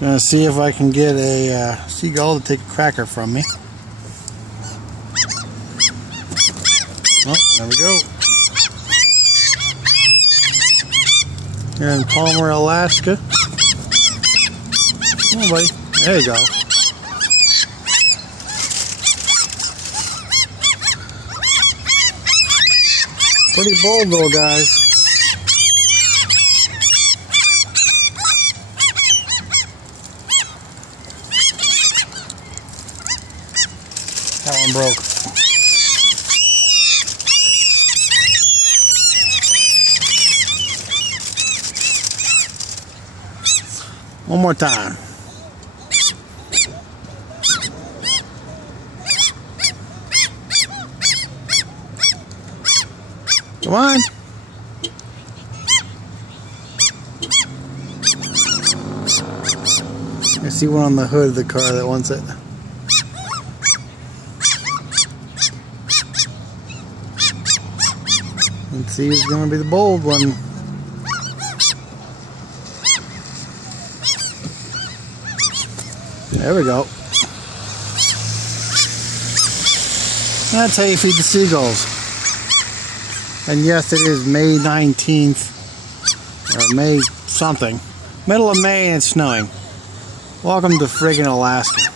Gonna see if I can get a seagull to take a cracker from me. Oh, there we go. Here in Palmer, Alaska. Come on, buddy. There you go. Pretty bold little guys. That one broke. One more time. Come on. I see one on the hood of the car that wants it. Let's see who's going to be the bold one. There we go. That's how you feed the seagulls. And yes, it is May 19th, or May something. Middle of May and it's snowing. Welcome to friggin' Alaska.